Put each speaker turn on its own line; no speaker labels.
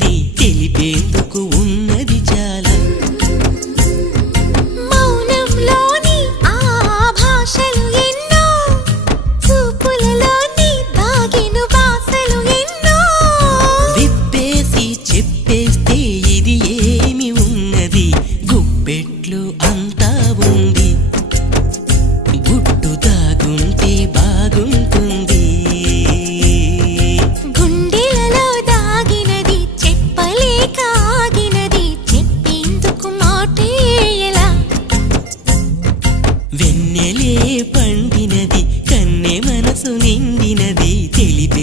ఏది తెలిపేందుకు ఉన్నది చాలా.
మౌనంలోని ఆ భాషలు ఎన్నో చూపులలోని దాగిన భాషలు ఎన్నో.
విప్పేసి చెప్పేస్తే ఇది ఏమి ఉన్నది గుప్పెట్లు అంతా ఉంది. కన్నెలే పండినది కన్నె మనసు నిండినది తెలిపి